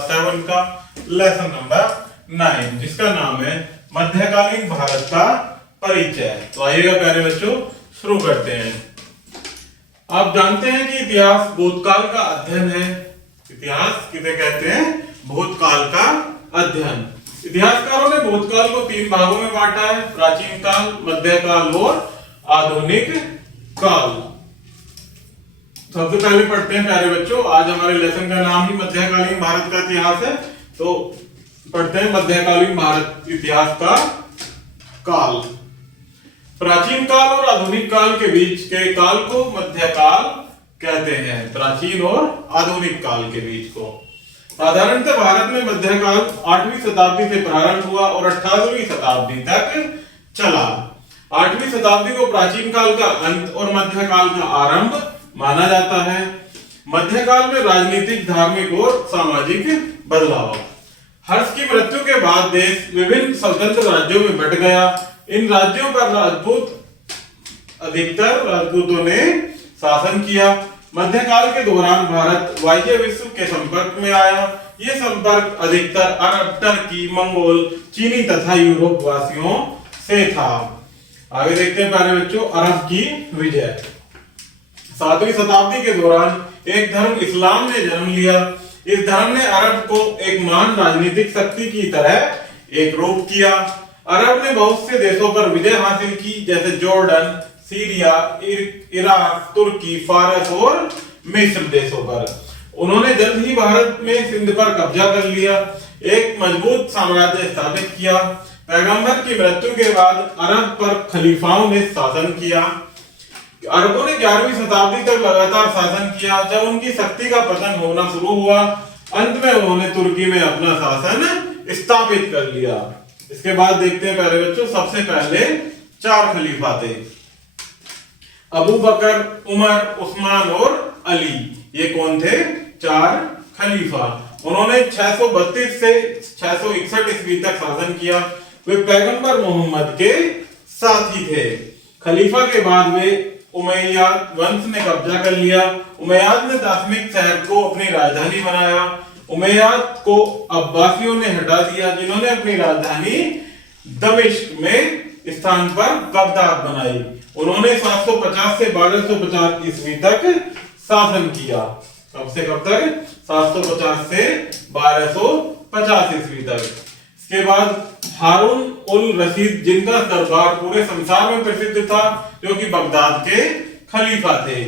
Class 7 का lesson number 9, जिसका नाम है मध्यकालीन भारत का परिचय। तो आइएगा प्यारे बच्चों, शुरू करते हैं। आप जानते हैं कि इतिहास भूतकाल का अध्ययन है। इतिहास किसे कहते हैं? भूतकाल का अध्ययन। इतिहासकारों ने भूतकाल को 3 भागों में बांटा है: प्राचीन काल, मध्यकाल और आधुनिक काल। सबसे पहले पढ़ते हैं प्यारे बच्चों, आज हमारे लेसन का नाम ही मध्यकालीन भारत का इतिहास है, तो पढ़ते हैं मध्यकालीन भारत इतिहास का काल। प्राचीन काल और आधुनिक काल के बीच के काल को मध्यकाल कहते हैं। प्राचीन और आधुनिक काल के बीच को साधारणतः भारत में मध्यकाल 8वीं शताब्दी से प्रारंभ हुआ और 18वीं शताब्दी तक चला। 8वीं शताब्दी को प्राचीन काल का अंत और मध्यकाल का आरंभ माना जाता है। मध्यकाल में राजनीतिक, धार्मिक और सामाजिक बदलाव। हर्ष की मृत्यु के बाद देश विभिन्न स्वतंत्र राज्यों में बंट गया। इन राज्यों पर अधिकतर राजपूतों ने शासन किया। मध्यकाल के दौरान भारत बाह्य विश्व के संपर्क में आया। ये संपर्क अधिकतर अरब, तुर्की, मंगोल, चीनी तथा यूरोप वासियों से था। आगे देखते हैं प्यारे बच्चों, अरब की विजय। 7वीं शताब्दी के दौरान एक धर्म इस्लाम ने जन्म लिया। इस धर्म ने अरब को एक महान राजनीतिक शक्ति की तरह एक रूप किया। अरब ने बहुत से देशों पर विजय हासिल की, जैसे जॉर्डन, सीरिया, इराक, तुर्की, फारस और मिस्र देशों पर। उन्होंने जल्द ही भारत में सिंध पर कब्जा कर लिया, एक मजबूत साम्राज्य स्थापित किया। पैगंबर की मृत्यु के बाद अरब पर खलीफाओं ने शासन किया। अरबों ने 11वीं शताब्दी तक लगातार शासन किया। जब उनकी शक्ति का पतन होना शुरू हुआ, अंत में उन्होंने तुर्की में अपना शासन स्थापित कर लिया। इसके बाद देखते हैं प्यारे बच्चों, सबसे पहले 4 खलीफा थे: अबू बकर, उमर, उस्मान और अली। ये कौन थे? 4 खलीफा। उन्होंने 632 से 661 ईस्वी तक शासन किया। वे पैगंबर मोहम्मद के साथी थे। खलीफा के बाद वे उमैयाद वंश ने कब्जा कर लिया। उमैयाद ने दाशमिक शहर को अपनी राजधानी बनाया। उमैयाद को अब्बासियों ने हटा दिया, जिन्होंने अपनी राजधानी दमिश्क में स्थान पर बगदाद बनाई। उन्होंने 750 से 1250 ईस्वी तक शासन किया। कब से कब तक? 750 से 1250 ईस्वी तक। इसके बाद हारून उल रशीद, जिनका दरबार पूरे संसार में प्रसिद्ध था, जो कि बगदाद के खलीफा थे।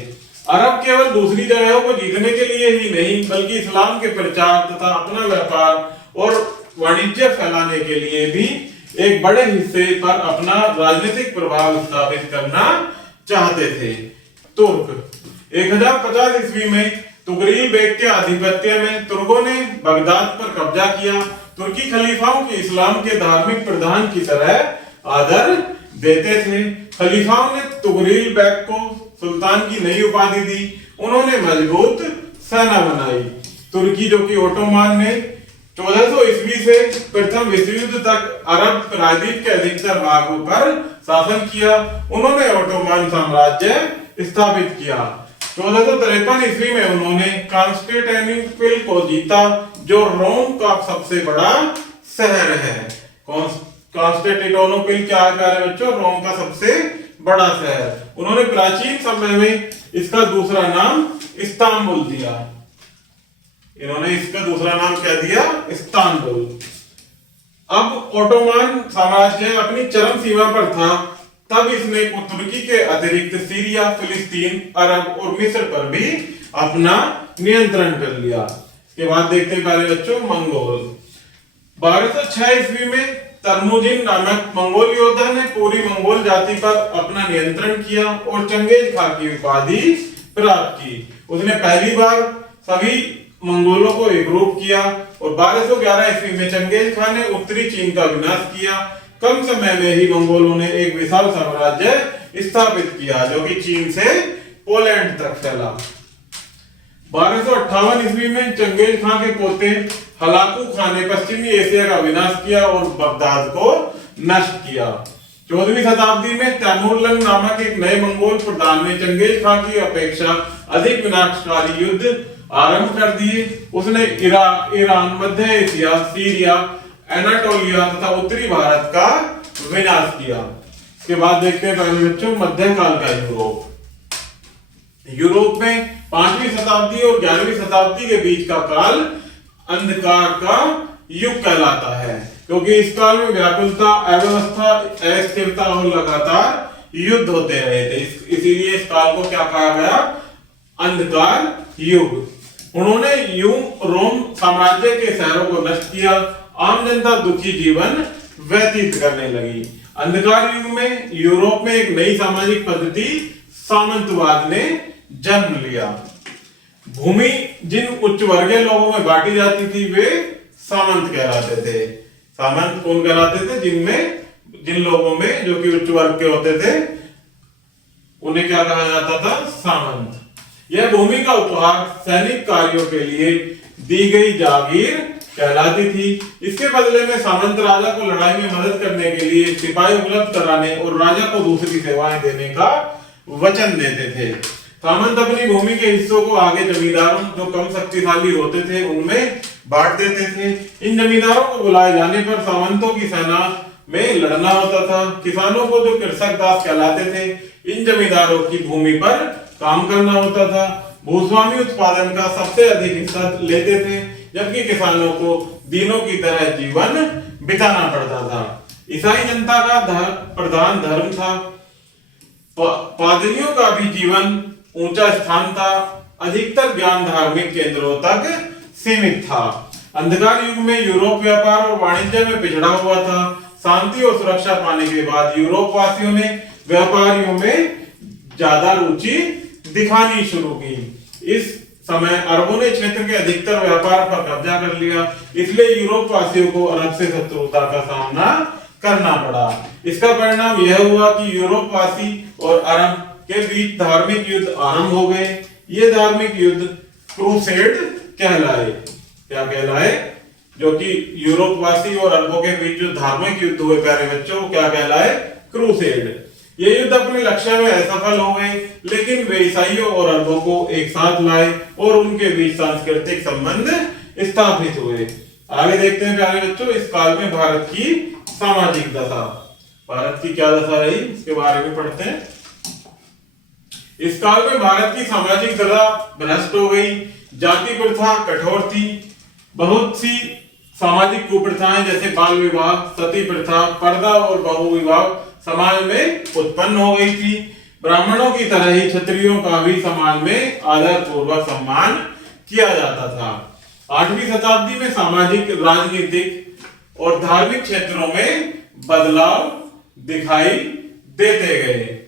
अरब केवल दूसरी जगहों को जीतने के लिए ही नहीं, बल्कि इस्लाम के प्रचार तथा अपना व्यापार और वाणिज्य फैलाने के लिए भी एक बड़े हिस्से पर अपना राजनीतिक प्रभाव स्थापित करना चाहते थे। तुर्क 1050 ईस्वी में तुगरील बेग के आधिपत्य में तुर्कों ने बगदाद पर कब्जा किया। तुर्की खलीफाओं के इस्लाम के धार्मिक प्रधान की तरह आदर देते थे। खलीफाओं ने तुगरील बेग को सुल्तान की नई उपाधि दी। उन्होंने मजबूत सेना बनाई। तुर्की, जो कि ओटोमान ने 1400 ईस्वी से प्रथम विश्व युद्ध तक अरब प्रायद्वीप के अधिकतर भागों पर शासन किया। उन्होंने ओटोमान साम्राज्य स्थापित किया। 1453 ईस्वी में उन्होंने कॉन्स्टेंटिनोपल को जीता, जो रोम का सबसे बड़ा शहर है। कॉन्स्टेंटिनोपल क्या है बच्चों? रोम का सबसे बड़ा शहर। उन्होंने प्राचीन समय में इसका दूसरा नाम इस्तांबुल दिया। इन्होंने इसका दूसरा नाम क्या दिया? इस्तांबुल। अब ओटोमान साम्राज्य अपनी चरम सीमा पर था, तब इसने तुर्की के अतिरिक्त सीरिया, फिलिस्तीन, अरब और मिस्र पर भी अपना नियंत्रण कर लिया। इसके बाद देखते हैं प्यारे बच्चों, मंगोल। 1206 ईस्वी में तर्मुजिन नामक मंगोल योद्धा ने पूरी मंगोल जाति पर अपना नियंत्रण किया और चंगेज खां की उपाधि प्राप्त की। उसने पहली बार सभी मंगोलों को एकरूप किया और 1211 ईस्वी में चंगेज खां ने उत्तरी चीन का विनाश किया। कम समय में ही मंगोलों ने एक विशाल साम्राज्य स्थापित किया, जो कि चीन से पोलैंड तक फैला। 1258 ईस्वी में चंगेज खां के पोते हलाकू खान ने पश्चिमी एशिया का विनाश किया और बगदाद को नष्ट किया। 14वीं शताब्दी में तैमूरलंग नामक एक नए मंगोल प्रधान ने चंगेज खां की अपेक्षा अधिक विनाशकारी युद्ध आरंभ कर दिए। उसने इराक, ईरान, मध्य एशिया, सीरिया, एनाटोलिया तथा उत्तरी भारत का विनाश किया। इसके बाद देखते हैं पहले बच्चों मध्यकाल का यूरोप। यूरोप में 5वीं शताब्दी और 11वीं शताब्दी के बीच का काल अंधकार का युग कहलाता है, क्योंकि इस काल में व्याकुलता, अव्यवस्था, अस्थिरता और लगातार युद्ध होते रहे थे। इसीलिए इस काल को क्या कहा गया? अंधकार युग। उन्होंने रोम साम्राज्य के शहरों को नष्ट किया, आम जनता दुखी जीवन व्यतीत करने लगी। अंधकार युग में यूरोप में एक नई सामाजिक पद्धति सामंतवाद ने जन्म लिया। भूमि जिन उच्च वर्गीय लोगों में बांटी जाती थी वे सामंत कहलाते थे। सामंत कौन कहलाते थे? जिन लोगों में जो कि उच्च वर्ग के होते थे उन्हें क्या कहा जाता था? सामंत। यह भूमि का उपहार सैनिक कार्यों के लिए दी गई जागीर कहलाती थी। इसके बदले में सामंत राजा को लड़ाई में मदद करने के लिए सिपाही उपलब्ध कराने और राजा को दूसरी सेवाएं देने का वचन देते थे। सामंत अपनी भूमि के हिस्सों को आगे जमींदारों जो कम शक्तिशाली होते थे उनमें बांट देते थे। इन जमींदारों को बुलाए जाने पर सामंतों की सेना में लड़ना होता था। किसानों को जो कृषक दास कहलाते थे इन जमींदारों की भूमि पर काम करना होता था। भूस्वामी उत्पादन का सबसे अधिक हिस्सा लेते थे, जबकि किसानों को दिनों की तरह जीवन बिताना पड़ता था। ईसाई जनता का प्रधान धर्म था। पादरियों का भी जीवन ऊंचा स्थान था। अधिकतर ज्ञान धार्मिक केंद्रों तक सीमित था। अंधकार युग में यूरोप व्यापार और वाणिज्य में पिछड़ा हुआ था। शांति और सुरक्षा पाने के बाद यूरोप वासियों ने व्यापारियों में ज्यादा रुचि दिखानी शुरू की। इस समय अरबों ने क्षेत्र के अधिकतर व्यापार पर कब्जा कर लिया, इसलिए यूरोप वासियों को अरब से शत्रुता का सामना करना पड़ा। इसका परिणाम यह हुआ कि यूरोप वासी और अरब के बीच धार्मिक युद्ध आरंभ हो गए। ये धार्मिक युद्ध क्रूसेड कहलाए। क्या कहलाए? जो कि यूरोप वासी और अरबों के बीच जो धार्मिक युद्ध हुए प्यारे बच्चों, क्या कहलाए? क्रूसेड। ये युद्ध अपने लक्ष्य में असफल हो गए, लेकिन वे ईसाइयों और अरबों को एक साथ लाए और उनके बीच सांस्कृतिक संबंध स्थापित हुए। आगे देखते हैं प्यारे बच्चों इस काल में भारत की सामाजिक दशा। भारत की क्या दशा रही इसके बारे में पढ़ते हैं। इस काल में भारत की सामाजिक दशा भ्रष्ट हो गई। जाति प्रथा कठोर थी। बहुत सी सामाजिक कुप्रथाएं जैसे बाल विवाह, सती प्रथा, पर्दा और बहु विवाह समाज में उत्पन्न हो गई थी। ब्राह्मणों की तरह ही क्षत्रियों का भी समाज में आदर पूर्वक सम्मान किया जाता था। 8वीं शताब्दी में सामाजिक, राजनीतिक और धार्मिक क्षेत्रों में बदलाव दिखाई देते गए।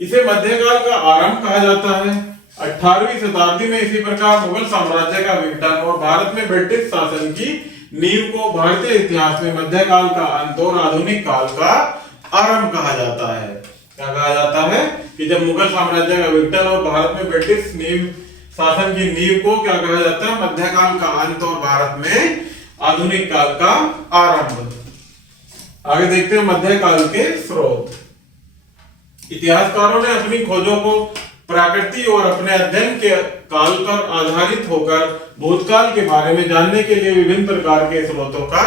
इसे मध्यकाल का आरंभ कहा जाता है। 18वीं शताब्दी में इसी प्रकार मुगल साम्राज्य का विघटन और भारत में ब्रिटिश शासन की नींव को भारतीय इतिहास में मध्यकाल का अंत और आधुनिक काल का आरंभ कहा जाता है। क्या कहा जाता है? कि जब मुगल साम्राज्य का विघटन और भारत में ब्रिटिश शासन की नींव को क्या कहा जाता है? मध्यकाल का अंत और भारत में आधुनिक काल का आरंभ। आगे देखते हैं मध्यकाल के स्रोत। इतिहासकारों ने अपनी खोजों को प्रकृति और अपने अध्ययन के काल पर आधारित होकर भूतकाल के बारे में जानने के लिए विभिन्न प्रकार के स्रोतों का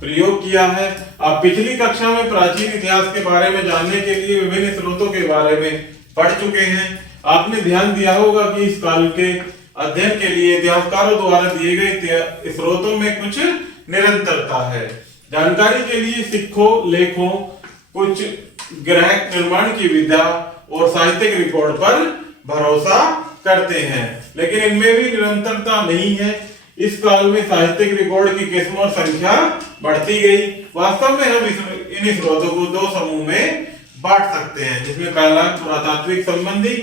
प्रयोग किया है। आप पिछली कक्षा में प्राचीन इतिहास के बारे में जानने के लिए विभिन्न स्रोतों के बारे में पढ़ चुके हैं। आपने ध्यान दिया होगा कि इस काल के अध्ययन के लिए इतिहासकारों द्वारा दिए गए स्रोतों में कुछ निरंतरता है। जानकारी के लिए सिक्कों, लेखों, कुछ गृह निर्माण की विधा और साहित्यिक रिकॉर्ड पर भरोसा करते हैं, लेकिन इनमें भी निरंतरता नहीं है। इस काल में साहित्यिक रिकॉर्ड की किस्म और संख्या बढ़ती गई। वास्तव में हम इन स्रोतों को दो समूह में बांट सकते हैं, जिसमें पहला पुरातात्विक संबंधी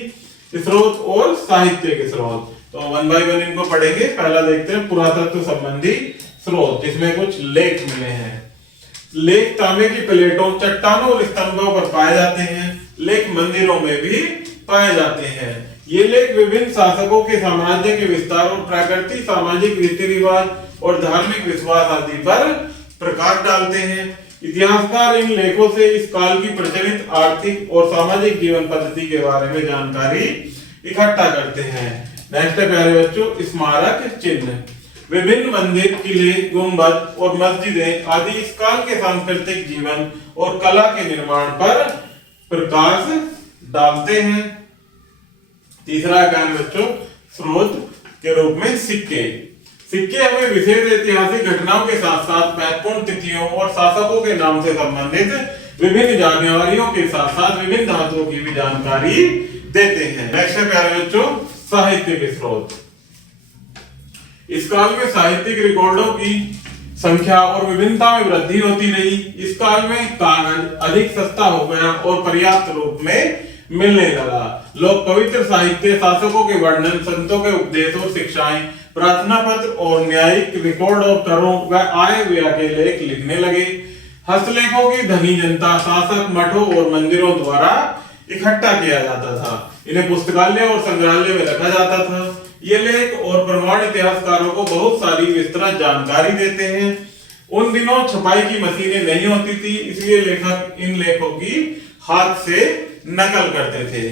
स्रोत और साहित्य के स्रोत। तो वन बाय वन इनको पढ़ेंगे। पहला देखते हैं पुरातत्व संबंधी स्रोत, जिसमें कुछ लेख मिले हैं। लेख तांबे की प्लेटों, चट्टानों और स्तंभों पर पाए जाते हैं। लेख मंदिरों में भी पाए जाते हैं। ये लेख विभिन्न शासकों के साम्राज्य के विस्तार और प्राकृतिक सामाजिक रीति रिवाज और धार्मिक विश्वास आदि पर प्रकाश डालते हैं। इतिहासकार इन लेखों से इस काल की प्रचलित आर्थिक और सामाजिक जीवन पद्धति के बारे में जानकारी इकट्ठा करते हैं। नेक्स्ट है प्यारे बच्चों स्मारक चिन्ह। विभिन्न मंदिर, किले, गुंबद और मस्जिदें आदि इस काल के सांस्कृतिक जीवन और कला के निर्माण पर प्रकाश डालते हैं। तीसरा है प्यारे बच्चों स्रोत के रूप में सिक्के। सिक्के हमें विशेष ऐतिहासिक घटनाओं के साथ साथ महत्वपूर्ण तिथियों और शासकों के नाम से संबंधित विभिन्न जानकारियों के साथ साथ विभिन्न धातुओं की भी जानकारी देते हैं। नेक्स्ट है प्यारे बच्चों साहित्यिक स्रोत। इस काल में साहित्यिक रिकॉर्डों की संख्या और विभिन्नता में वृद्धि होती रही। इस काल में कागज अधिक सस्ता हो गया और पर्याप्त रूप में मिलने लगा। लोग पवित्र साहित्य, शासकों के वर्णन, संतों के उपदेश और शिक्षाएं, प्रार्थना पत्र और न्यायिक रिकॉर्ड और करों व आय व्यय के लेख लिखने लगे। हस्तलेखों की धनी जनता शासक, मठों और मंदिरों द्वारा इकट्ठा किया जाता था। इन्हें पुस्तकालय और संग्रहालय में रखा जाता था। ये लेख और प्रमाण इतिहासकारों को बहुत सारी विस्तृत जानकारी देते हैं। उन दिनों छपाई की मशीनें नहीं होती थी, इसलिए लेखक इन लेखों की हाथ से नकल करते थे।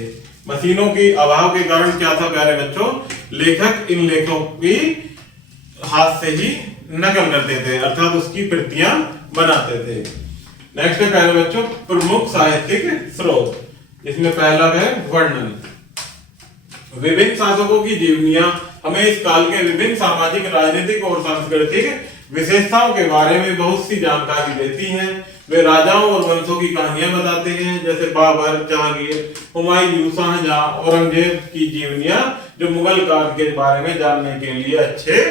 मशीनों के अभाव के कारण क्या था प्यारे बच्चों, लेखक इन लेखों की हाथ से ही नकल करते थे, अर्थात उसकी प्रतियां बनाते थे। नेक्स्ट है प्यारे बच्चों प्रमुख साहित्यिक स्रोत। इसमें पहला है वर्णन। विभिन्न शासकों की जीवनियां हमें इस काल के विभिन्न सामाजिक, राजनीतिक और सांस्कृतिक विशेषताओं के बारे में बहुत सी जानकारी देती हैं। वे राजाओं और वंशों की कहानियां बताते हैं, जैसे बाबर, जहांगीर, हुमायूं, शाहजहां, औरंगजेब की जीवनियां जो मुगल काल के बारे में जानने के लिए अच्छे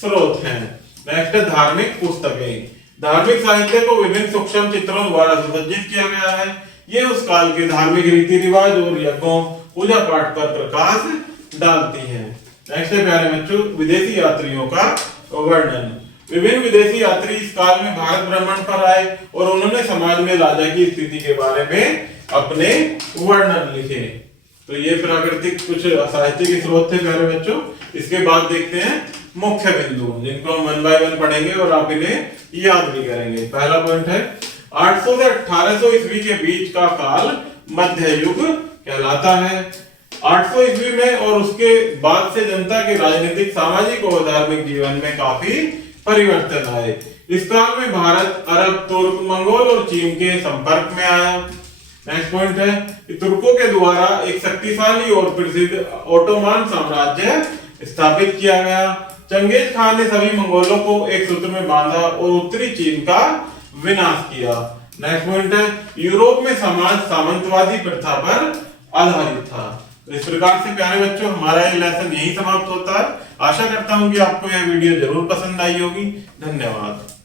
स्रोत हैं। नेक्स्ट है धार्मिक पुस्तकें। धार्मिक साहित्य को विभिन्न सूक्ष्म चित्रों द्वारा सुसज्जित किया गया है। ये उस काल के धार्मिक रीति रिवाज और यज्ञों, पूजा पाठ पर प्रकाश डालती हैं। नेक्स्ट है प्यारे बच्चों विदेशी यात्रियों का वर्णन। विभिन्न विदेशी यात्री इस काल में भारत भ्रमण पर आए और उन्होंने समाज में राजा की स्थिति के बारे में अपने वर्णन लिखे। तो ये प्राकृतिक कुछ साहित्य स्रोत थे प्यारे बच्चों। इसके बाद देखते हैं मुख्य बिंदु, जिनको हम 1 बाय 1 पढ़ेंगे और आप इन्हें याद भी करेंगे। पहला पॉइंट है 800 से 1800 ईस्वी के बीच का काल मध्य युग कहलाता है। 800 ईस्वी में और उसके बाद से जनता के राजनीतिक, सामाजिक और धार्मिक जीवन में काफी परिवर्तन आए। इस काल में भारत अरब, तुर्क, मंगोल और चीन के संपर्क में आया। नेक्स्ट पॉइंट है कि तुर्कों के द्वारा एक शक्तिशाली और प्रसिद्ध ओटोमान साम्राज्य स्थापित किया गया। चंगेज खान ने सभी मंगोलों को एक सूत्र में बांधा और उत्तरी चीन का विनाश किया। नेक्स्ट पॉइंट है यूरोप में समाज सामंतवादी प्रथा पर आधारित था। तो इस प्रकार से प्यारे बच्चों हमारा ये लेसन यही समाप्त होता है। आशा करता हूं कि आपको यह वीडियो जरूर पसंद आई होगी। धन्यवाद।